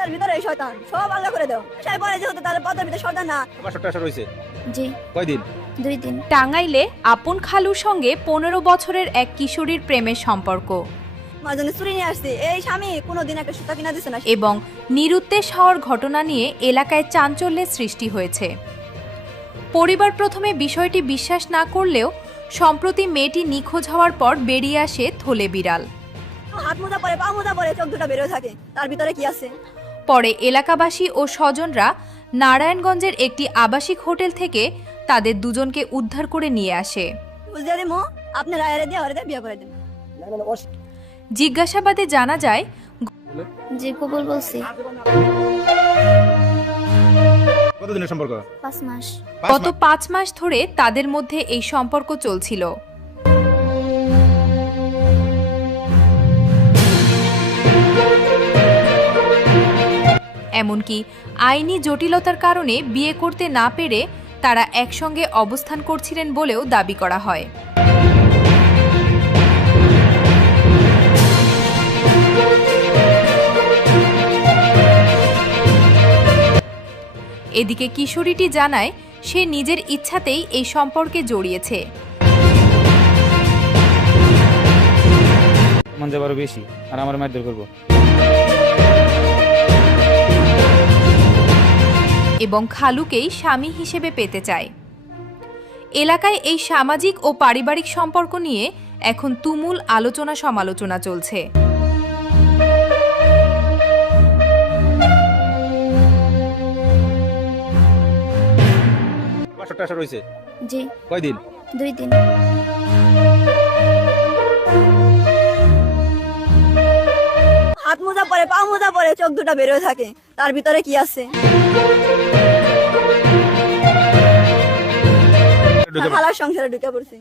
তার ভিতরে শয়তান সব আলাদা করে দাও। সে পরে যেহেতু তার পদের ভিতরে শয়তান না। বাসরটা আসা রয়েছে জি কয়দিন? 2 দিন। টাঙ্গাইলে আপন খালুর সঙ্গে 15 বছরের এক কিশোরীর প্রেমের সম্পর্ক মাঝখানে চুরি নিয়ে আসছে, এই স্বামী কোনোদিন একটা সুতা কিনা দিছে না। এবং নিরুদ্দেশ হওয়ার ঘটনা নিয়ে এলাকায় চাঞ্চল্যের সৃষ্টি হয়েছে। পরিবার প্রথমে বিষয়টি বিশ্বাস না করলেও সম্প্রতি মেয়েটি নিখোঁজ হওয়ার পর বেরিয়ে আসে থলে বিড়াল। হাত মোজা পরে, পা মোজা পরে, চোখ দুটো বেরোয় থাকে, তার ভিতরে কি আছে? পরে এলাকাবাসী ও স্বজনরা নারায়ণগঞ্জের একটি আবাসিক হোটেল থেকে তাদের দুজনকে উদ্ধার করে নিয়ে আসে। বুঝতে দিমো আপনি রায়ের দিয়ে ওরে বিয়ে করে দিন। জিজ্ঞাসাবাদে জানা যায় জি কবুল বলছি। কতদিনের সম্পর্ক? 5 মাস। গত 5 মাস ধরে তাদের মধ্যে এই সম্পর্ক চলছিল। এমনকি আইনি জটিলতার কারণে বিয়ে করতে না পেরে তারা একসঙ্গে অবস্থান করছিলেন বলেও দাবি করা হয়। এদিকে কিশোরীটি জানায় সে নিজের ইচ্ছাতেই এই সম্পর্কে জড়িয়েছে। মন যাবার বেশি আর আমার মারধর করবো। এবং খালুকেই স্বামী হিসেবে পেতে চায়। এলাকায় এই সামাজিক ও পারিবারিক সম্পর্ক নিয়ে এখন তুমুল আলোচনা সমালোচনা চলছে। বাসরটা আসা রয়েছে জি কয়দিন? 2 দিন। হাত মোজা পরে, পা মোজা পরে, চোখ দুটো বেরোয় থাকে, তার ভিতরে কি আছে? খালার সংসারে ঢুকে পড়ছে।